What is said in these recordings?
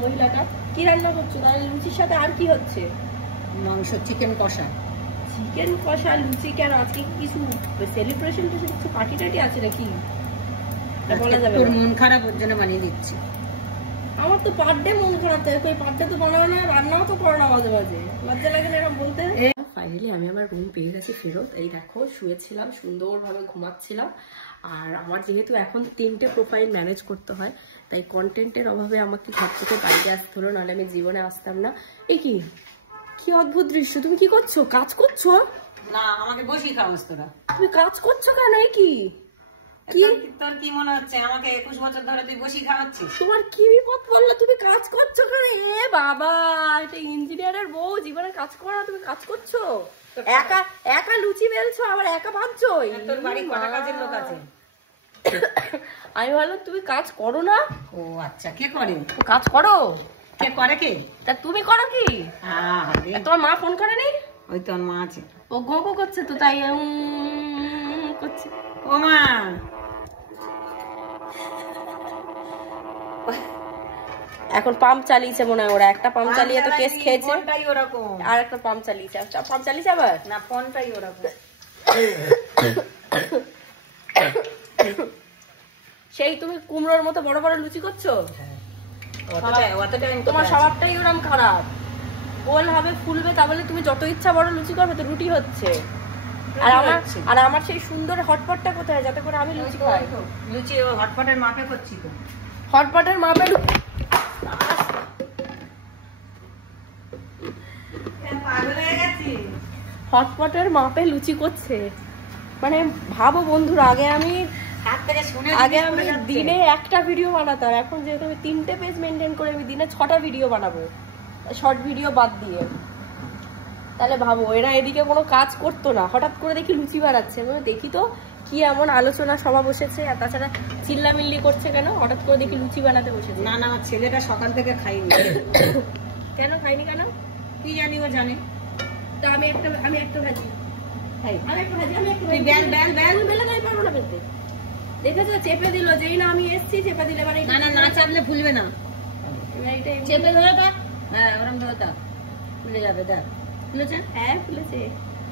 মহিলাটা। কি রান্না করছো তাহলে? লুচির সাথে আর কি হচ্ছে? মাংস, চিকেন কষা। চিকেন কষা, লুচি কেন? আজকে কিছু সেলিব্রেশন কিছু পার্টি টাটি আছে নাকি? বলা যাবে তোর মন খারাপ, ওর জন্য বানিয়ে দিচ্ছি। আমার তো পার ডে মন খারাপ থাকে, ওই পার ডে তো বানাবে না, রান্নাও তো করে না মাঝে মাঝে। লজ্জা লাগে না এরকম বলতে? ফাইনালি আমি আমার রুম পেয়ে গেছি ফেরত। এই দেখো শুয়েছিলাম, সুন্দরভাবে ঘুমাচ্ছিলাম। আর আমার যেহেতু এখন 3টে প্রোফাইল ম্যানেজ করতে হয়, তাই কন্টেন্টের অভাবে আমাকে ঘর থেকে বাইরে আসতে হলো, নাহলে আমি জীবনে আসতাম না। এই কি কি অদ্ভুত দৃশ্য! তুমি কি করছো? কাজ করছো? না, আমাকে বসি খাওয়াস তোরা। তুমি কাজ করছো কেন? এই কি তোর কি মনে হচ্ছে আমাকে 21 বছর ধরে তুই বসি খাওয়াচ্ছিস? তোমার কি বিপদ বললো? তুমি কাজ করছো কেন? এ বাবা, এটা ইঞ্জিনিয়ারের বউ, জীবনে কাজ করো না, তুমি কাজ করছো? একা একা লুচি বেলছো, আবার একা ভাবছো? তোর বাড়ি কটা কাজের লোক আছে? আমি ভাবলাম তুমি কাজ করো না। ও আচ্ছা, কে করে? কাজ করো। কে করে? কে? তা তুমি করো কি? তোমার মা ফোন করেনি? ওই তোর মা আছে, ও গো করছে তো, তাই করছে। ও মা, এখন পাম্প চালিয়েছে মনে হয় ওরা। একটা পাম্প চালিয়ে তো কেস খেয়েছে, ওরকম। আর একটা পাম্প চালিয়েছে। পাম্প চালিয়েছে আবার না, ফোনটাই ওরকম। সেই তুমি কুমড়োর মতো বড় বড় লুচি করছো। তোমার স্বভাবটাই ওরকম খারাপ। গোল হবে, ফুলবে, তা বলে তুমি যত ইচ্ছা বড় লুচি করবে তো রুটি হচ্ছে। আর আমার সেই সুন্দর হটপটটা কোথায়, যাতে করে আমি লুচি খাই? লুচি হটপটের মাপে করছি তো। হটপটের মাপে হটপটের মাপে লুচি করছে মানে ভাবো বন্ধুরা, আগে আমি দিনে একটা ভিডিও বানাতাম, এখন যেহেতু আমি 3টে পেজ মেনটেন করে আমি দিনে 6টা ভিডিও বানাবো, শর্ট ভিডিও বাদ দিয়ে। তাহলে ভাবো, এরা এদিকে কোনো কাজ করতো না, হঠাৎ করে দেখি লুচি বানাচ্ছে। আমি দেখি তো কি এমন আলোচনা সভা বসেছে, আর তাছাড়া চিল্লামিল্লি করছে কেন? হঠাৎ করে দেখি লুচি বানাতে বসেছে। না না, ছেলেটা সকাল থেকে খাইনি। কেন খাইনি? কেন কি জানি, ও জানে। তো আমি একটা ভাজি খাই, আমি একটা ভাজি পারবো না বেলতে। দেখেছো, চেপে দিল, যেই না আমি এসছি চেপে দিলে। মানে না না, না চাপলে ফুলবে না। চেপে ধরে তো, হ্যাঁ ওরম ধরে তা ফুলে যাবে। দেখ ফুলেছে। হ্যাঁ ফুলেছে।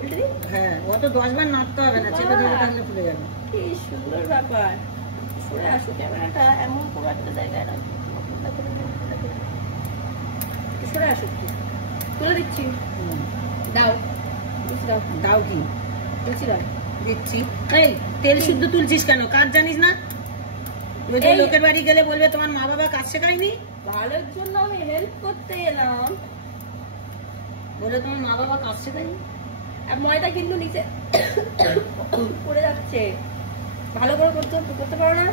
উল্টে দিই। হ্যাঁ, ও তো 10 বার নাড়তে হবে না, চেপে ধরে থাকলে ফুলে যাবে। কি সুন্দর ব্যাপার। সরে আসো, ক্যামেরাটা এমন কোনো একটা জায়গায় রাখো। সরে আসো, তুলে দিচ্ছি। দাও দাও দাও। কি লুচি দাও? দিচ্ছি। এই তেল শুদ্ধ তুলছিস কেন? কাজ জানিস না? ওই যে লোকের বাড়ি গেলে বলবে তোমার মা বাবা কাজ শেখায়নি। ভালোর জন্য আমি হেল্প করতে এলাম, বলে তোমার মা বাবা কাজ শেখায়নি। আর ময়দা কিন্তু নিচে পড়ে যাচ্ছে, ভালো করে করতে পারো না।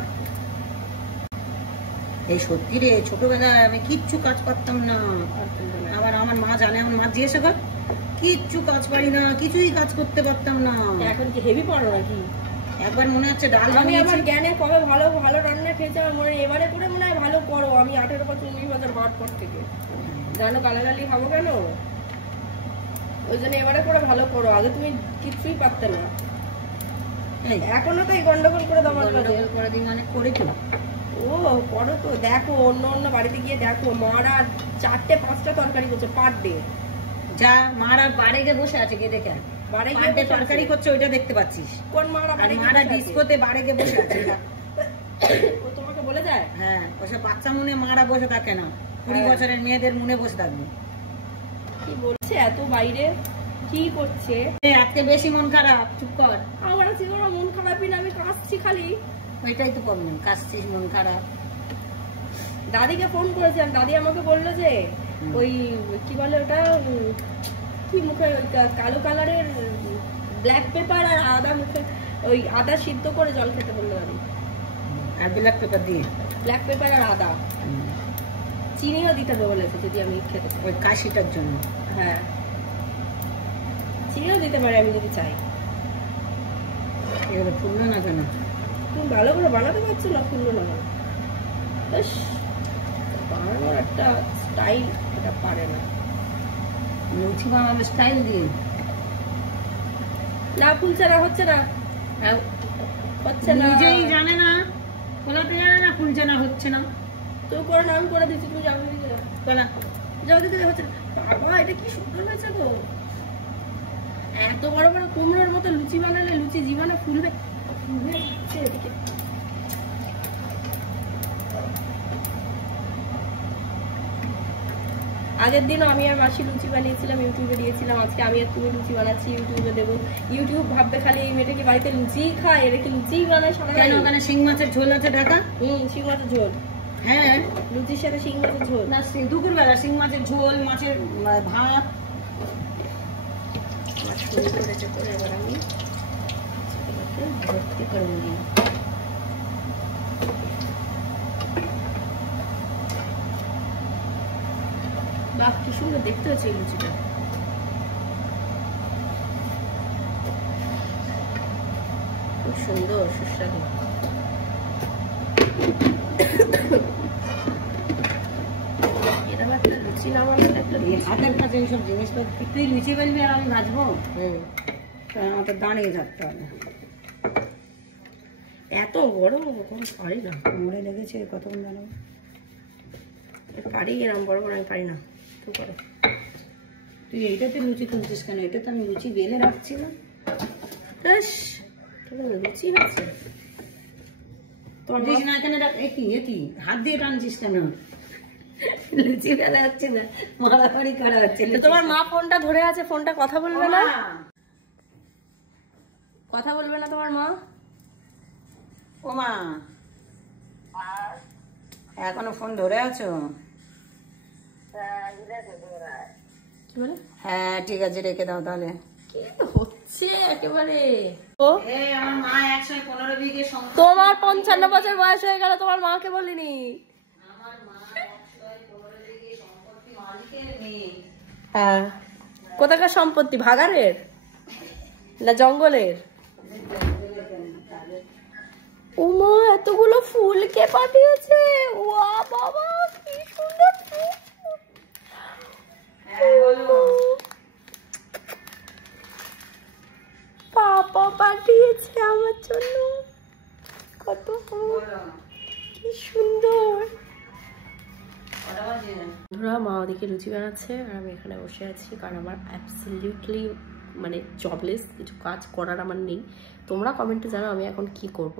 এই সত্যি রে, ছোটবেলায় আমি কিচ্ছু কাজ করতাম না। আবার আমার মা জানে, আমার মা জিজ্ঞেসা কর, কিচ্ছু কাজ পারি না, কিছুই কাজ করতে পারতাম না। এখন কি হেভি পারো নাকি? একবার মনে হচ্ছে ডাল, আমি আমার জ্ঞানে কবে ভালো ভালো রান্না খেয়েছি আমার মনে, এবারে করে মনে হয় ভালো করো। আমি 18 বছর 19 বছর হওয়ার পর থেকে জানো গালাগালি খাবো কেন, ওই জন্য এবারে করে ভালো করো। আগে তুমি কিছুই পারতে না, এখনো তো এই গন্ডগোল করে দাও করে দিই মানে করে তো। ও করো তো, দেখো অন্য বাড়িতে গিয়ে দেখো, মারা 4টে 5টা তরকারি করছে পার ডে। যা, মারা বাড়ি গিয়ে বসে আছে, গিয়ে দেখে বাড়ি গিয়ে তরকারি করছে, ওইটা দেখতে পাচ্ছিস? কোন মারা? মারা ডিস্কোতে বাড়ি গিয়ে বসে আছে। ও তোমাকে বলে যায়? হ্যাঁ, ওসব বাচ্চা মনে মারা বসে থাকে না, 20 বছরের মেয়েদের মনে বসে থাকবে। কি বলছে এত বাইরে? কি করছে? আজকে বেশি মন খারাপ, চুপ কর। আমার আজকে কোনো মন খারাপই না, আমি কাঁদছি খালি। ওইটাই তো প্রবলেম, কাশছিস, মন খারাপ। দাদিকে ফোন করেছিলাম, দাদি আমাকে বললো যে ওই কি বলে ওটা, কি মুখে কালো কালারের ব্ল্যাক পেপার আর আদা, মুখে ওই আদা সিদ্ধ করে জল খেতে বললো দাদি। আর ব্ল্যাক পেপার দিয়ে? ব্ল্যাক পেপার আর আদা, চিনিও দিতে হবে বলেছে যদি আমি খেতে, ওই কাশিটার জন্য। হ্যাঁ চিনিও দিতে পারি আমি যদি চাই। এগুলো ফুললো না কেন? তুমি ভালো করে বানাতে পারছো না, ফুললো না কেন? বেশ বানানোর একটা স্টাইল, এটা পারে না। লুচি বানাবে স্টাইল দিয়ে? না ফুলছে না, হচ্ছে না, হচ্ছে না। নিজেই জানে না, ফোলাতে জানে না, ফুলছে না, হচ্ছে না। তো করে না, আমি করে দিচ্ছি, তুমি যাবে দিকে। বলা যাও দিকে হচ্ছে। বাবা এটা কি সুন্দর হয়েছে গো, এত বড় বড় কুমড়োর মতো লুচি বানালে লুচি জীবনে ফুলবে। ফুলবে হচ্ছে এদিকে। আগের দিন আমি আর মাসি লুচি বানিয়েছিলাম, ইউটিউবে দিয়েছিলাম। আজকে আমি আর তুমি লুচি বানাচ্ছি, ইউটিউবে দেবো। ইউটিউব ভাববে খালি এই মেয়েটা কি বাড়িতে লুচি খায়, এরা কি লুচিই বানায় সবাই। ওখানে শিং মাছের ঝোল আছে ঢাকা। শিং মাছের ঝোল। হ্যাঁ, লুচির সাথে শিং মাছের ঝোল না দুপুরবেলা শিং মাছের ঝোল, মাছের ভাত। এবার আমি ভর্তি করে দিই। বাহ কি সুন্দর দেখতে হচ্ছে এই লুচিটা। খুব সুন্দর সুস্বাদু। এরকম একটা লুচি না বানালে একটা হাতের কাছে এইসব জিনিসপত্র। তুই লুচি বলবি আর আমি ভাজবো, আমার তো দাঁড়িয়ে থাকতে হবে। এত গরম কখন পারি না, মরে লেগেছে কতক্ষণ জানাবো। পারি এরকম বড় বড় আমি পারি না। তুই করো। তুই এইটাতে লুচি তুলছিস কেন? এটা তো আমি লুচি বেলে রাখছি না। লুচি আছে তোমার দিস না এখানে রাখ। একই একই হাত দিয়ে টানছিস কেন? লুচি বেলা হচ্ছে না, মারামারি করা হচ্ছে। তোমার মা ফোনটা ধরে আছে, ফোনটা কথা বলবে না? কথা বলবে না তোমার মা? ও মা, এখনো ফোন ধরে আছো? কি বলে? হ্যাঁ ঠিক আছে, রেখে দাও তাহলে। কি হচ্ছে একেবারে। আমার মা 115 বিঘে সম্পত্তি। তোমার 55 বছর বয়স হয়ে গেল, তোমার মাকে বলিনি। আমার মা 115 বিঘে সম্পত্তি মালিকের মেয়ে। হ্যাঁ, কোথাকার সম্পত্তি? ভাগাড়ের না জঙ্গলের? ওমা এতগুলো ফুল কে পাঠিয়েছে? ওয়া বাবা কি সুন্দর ফুল। পাপা পাঠিয়েছে আমার জন্য কত ফুল, কি সুন্দর। মা ওদিকে লুচি বানাচ্ছে আর আমি এখানে বসে আছি, কারণ আমার অ্যাবসলিউটলি মানে জবলেস, কিছু কাজ করার আমার নেই। তোমরা কমেন্টে জানো আমি এখন কি করব।